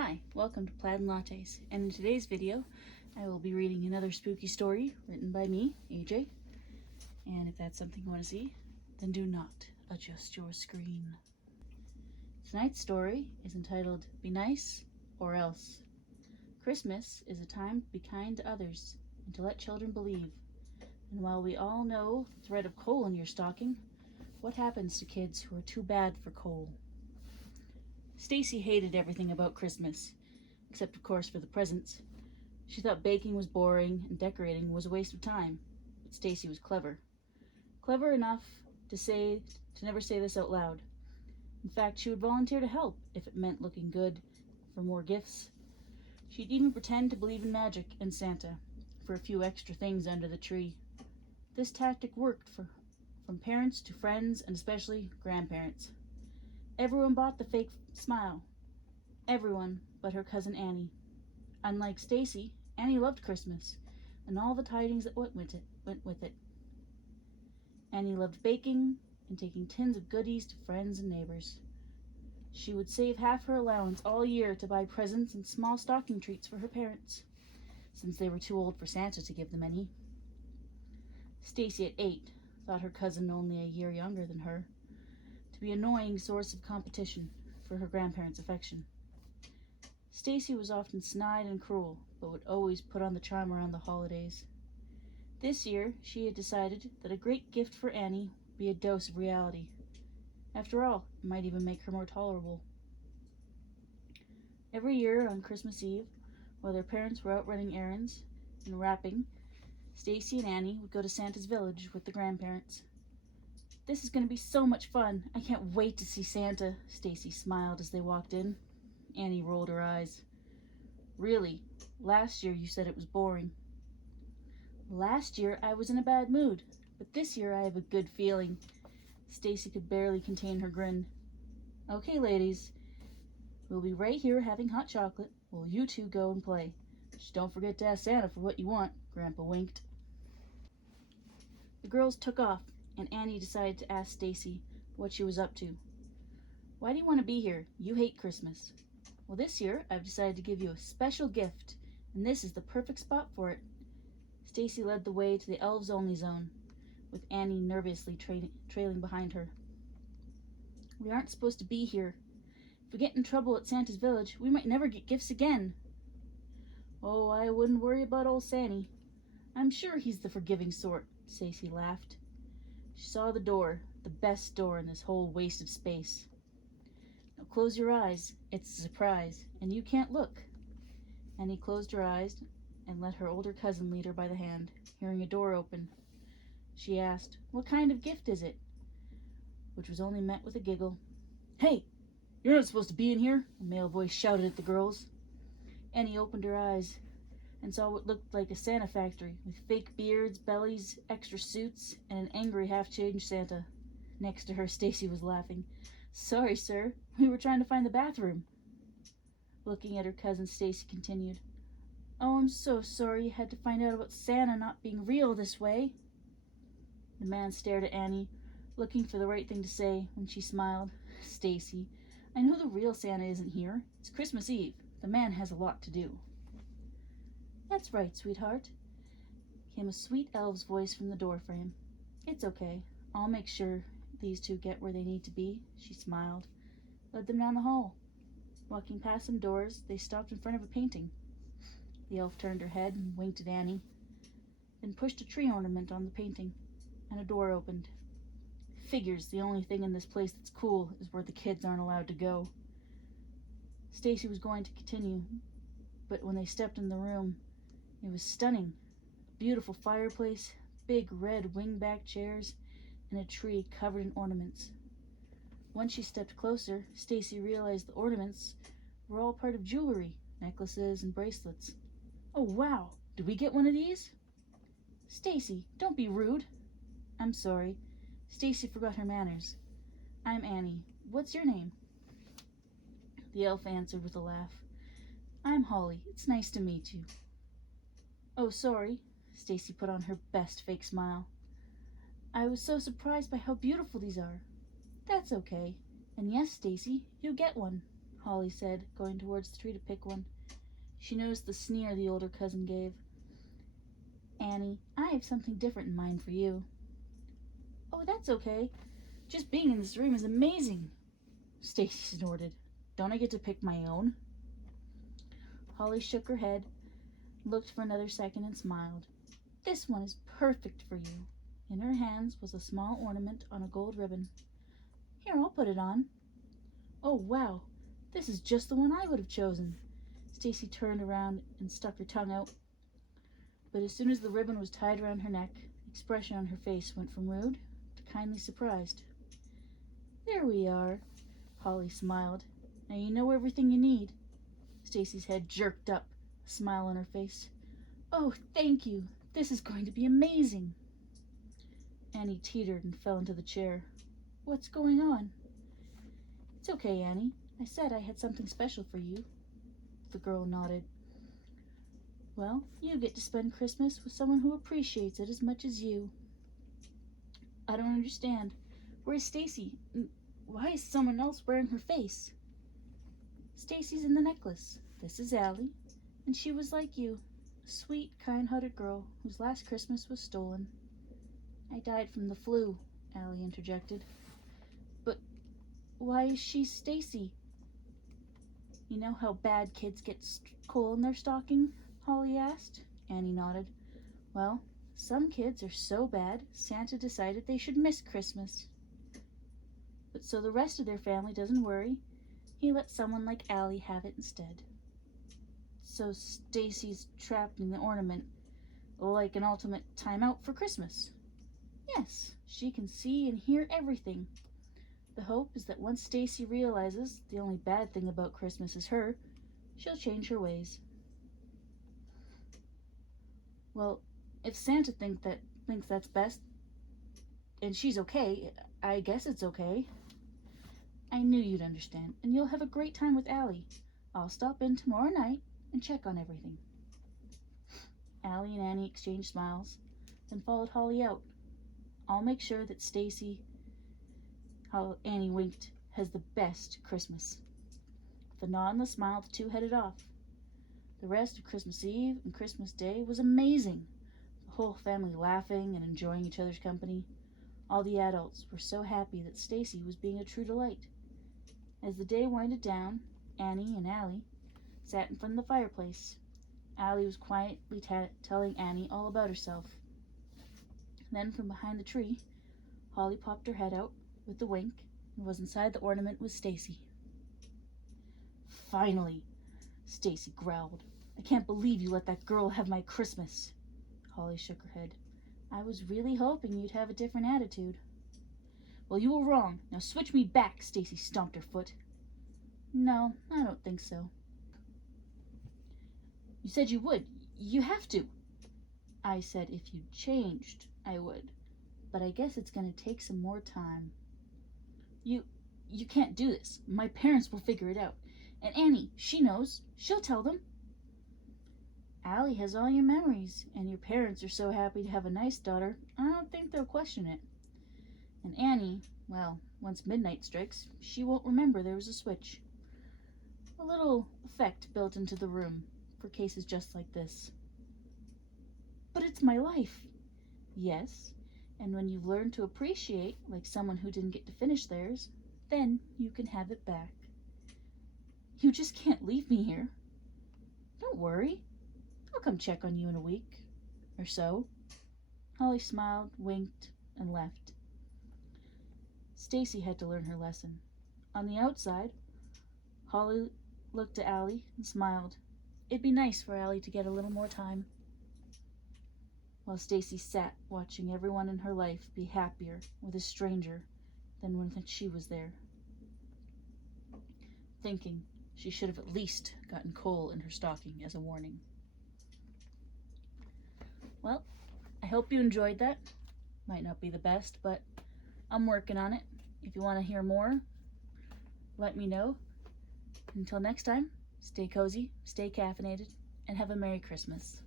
Hi, welcome to Plaid and Lattes, and in today's video I will be reading another spooky story written by me, AJ, and if that's something you want to see, then do not adjust your screen. Tonight's story is entitled Be Nice or Else. Christmas is a time to be kind to others and to let children believe, and while we all know the threat of coal in your stocking, what happens to kids who are too bad for coal? Stacy hated everything about Christmas, except of course for the presents. She thought baking was boring and decorating was a waste of time, but Stacy was clever. Clever enough to never say this out loud. In fact, she would volunteer to help if it meant looking good for more gifts. She'd even pretend to believe in magic and Santa for a few extra things under the tree. This tactic worked from parents to friends and especially grandparents. Everyone bought the fake smile. Everyone but her cousin Annie. Unlike Stacy, Annie loved Christmas and all the tidings that went with it. Annie loved baking and taking tins of goodies to friends and neighbors. She would save half her allowance all year to buy presents and small stocking treats for her parents, since they were too old for Santa to give them any. Stacy at 8 thought her cousin, only a year younger than her, to be an annoying source of competition for her grandparents' affection. Stacy was often snide and cruel, but would always put on the charm around the holidays. This year, she had decided that a great gift for Annie would be a dose of reality. After all, it might even make her more tolerable. Every year on Christmas Eve, while their parents were out running errands and wrapping, Stacy and Annie would go to Santa's village with the grandparents. "This is going to be so much fun. I can't wait to see Santa," Stacy smiled as they walked in. Annie rolled her eyes. "Really? Last year you said it was boring." "Last year I was in a bad mood, but this year I have a good feeling." Stacy could barely contain her grin. "Okay, ladies, we'll be right here having hot chocolate while you two go and play. Just don't forget to ask Santa for what you want," Grandpa winked. The girls took off, and Annie decided to ask Stacy what she was up to. "Why do you want to be here? You hate Christmas." "Well, this year I've decided to give you a special gift, and this is the perfect spot for it." Stacy led the way to the elves only zone, with Annie nervously trailing behind her. "We aren't supposed to be here. If we get in trouble at Santa's village, we might never get gifts again." "Oh, I wouldn't worry about old Santy. I'm sure he's the forgiving sort," Stacy laughed. She saw the door, the best door in this whole waste of space. "Now close your eyes. It's a surprise, and you can't look." Annie closed her eyes and let her older cousin lead her by the hand, hearing a door open. She asked, "What kind of gift is it?" which was only met with a giggle. "Hey, you're not supposed to be in here," a male voice shouted at the girls. Annie opened her eyes and saw what looked like a Santa factory, with fake beards, bellies, extra suits, and an angry half-changed Santa. Next to her, Stacy was laughing. "Sorry, sir. We were trying to find the bathroom." Looking at her cousin, Stacy continued, "Oh, I'm so sorry you had to find out about Santa not being real this way." The man stared at Annie, looking for the right thing to say, when she smiled. "Stacy, I know the real Santa isn't here. It's Christmas Eve. The man has a lot to do." "That's right, sweetheart," came a sweet elf's voice from the doorframe. "It's okay. I'll make sure these two get where they need to be," she smiled, led them down the hall. Walking past some doors, they stopped in front of a painting. The elf turned her head and winked at Annie, then pushed a tree ornament on the painting, and a door opened. "Figures the only thing in this place that's cool is where the kids aren't allowed to go." Stacy was going to continue, but when they stepped in the room, it was stunning. A beautiful fireplace, big red wing-back chairs, and a tree covered in ornaments. Once she stepped closer, Stacy realized the ornaments were all part of jewelry, necklaces and bracelets. "Oh, wow! Did we get one of these?" "Stacy, don't be rude." "I'm sorry." Stacy forgot her manners. "I'm Annie. What's your name?" The elf answered with a laugh. "I'm Holly. It's nice to meet you." "Oh, sorry." Stacy put on her best fake smile. "I was so surprised by how beautiful these are." "That's okay. And yes, Stacy, you get one." Holly said, going towards the tree to pick one. She noticed the sneer the older cousin gave. Annie, I have something different in mind for you. Oh, that's okay. Just being in this room is amazing. Stacy snorted. Don't I get to pick my own? Holly shook her head, looked for another second, and smiled. This one is perfect for you. In her hands was a small ornament on a gold ribbon. Here, I'll put it on. Oh, wow. This is just the one I would have chosen. Stacy turned around and stuck her tongue out. But as soon as the ribbon was tied around her neck, the expression on her face went from rude to kindly surprised. There we are, Holly smiled. Now you know everything you need. Stacy's head jerked up, a smile on her face. Oh, thank you. This is going to be amazing. Annie teetered and fell into the chair. What's going on? It's okay, Annie. I said I had something special for you. The girl nodded. Well, you get to spend Christmas with someone who appreciates it as much as you. I don't understand. Where's Stacy? Why is someone else wearing her face? Stacy's in the necklace. This is Allie, and she was like you, a sweet, kind-hearted girl whose last Christmas was stolen. I died from the flu, Allie interjected. But why is she Stacy? You know how bad kids get coal in their stocking? Holly asked. Annie nodded. Well, some kids are so bad, Santa decided they should miss Christmas. But so the rest of their family doesn't worry, he let someone like Allie have it instead. So Stacy's trapped in the ornament, like an ultimate timeout for Christmas. Yes, she can see and hear everything. The hope is that once Stacy realizes the only bad thing about Christmas is her, she'll change her ways. Well, if Santa thinks that's best, and she's okay, I guess it's okay. I knew you'd understand, and you'll have a great time with Allie. I'll stop in tomorrow night and check on everything. Allie and Annie exchanged smiles, then followed Holly out. I'll make sure that Stacy, how Annie winked, has the best Christmas. With a nod and a smile, the two headed off. The rest of Christmas Eve and Christmas Day was amazing. The whole family laughing and enjoying each other's company. All the adults were so happy that Stacy was being a true delight. As the day winded down, Annie and Allie sat in front of the fireplace. Allie was quietly telling Annie all about herself. Then from behind the tree, Holly popped her head out with a wink and was inside the ornament with Stacy. Finally, Stacy growled. I can't believe you let that girl have my Christmas. Holly shook her head. I was really hoping you'd have a different attitude. Well, you were wrong. Now switch me back, Stacy stomped her foot. No, I don't think so. You said you would. You have to. I said if you changed, I would. But I guess it's going to take some more time. You can't do this. My parents will figure it out. And Annie, she knows. She'll tell them. Allie has all your memories, and your parents are so happy to have a nice daughter, I don't think they'll question it. And Annie, well, once midnight strikes, she won't remember there was a switch. A little effect built into the room for cases just like this. But it's my life. Yes, and when you've learned to appreciate, like someone who didn't get to finish theirs, then you can have it back. You just can't leave me here. Don't worry. I'll come check on you in a week or so. Holly smiled, winked, and left. Stacy had to learn her lesson. On the outside, Holly looked at Allie and smiled. It'd be nice for Allie to get a little more time. While Stacy sat watching everyone in her life be happier with a stranger than when she was there, thinking she should have at least gotten coal in her stocking as a warning. Well, I hope you enjoyed that. Might not be the best, but I'm working on it. If you want to hear more, let me know. Until next time, stay cozy, stay caffeinated, and have a Merry Christmas.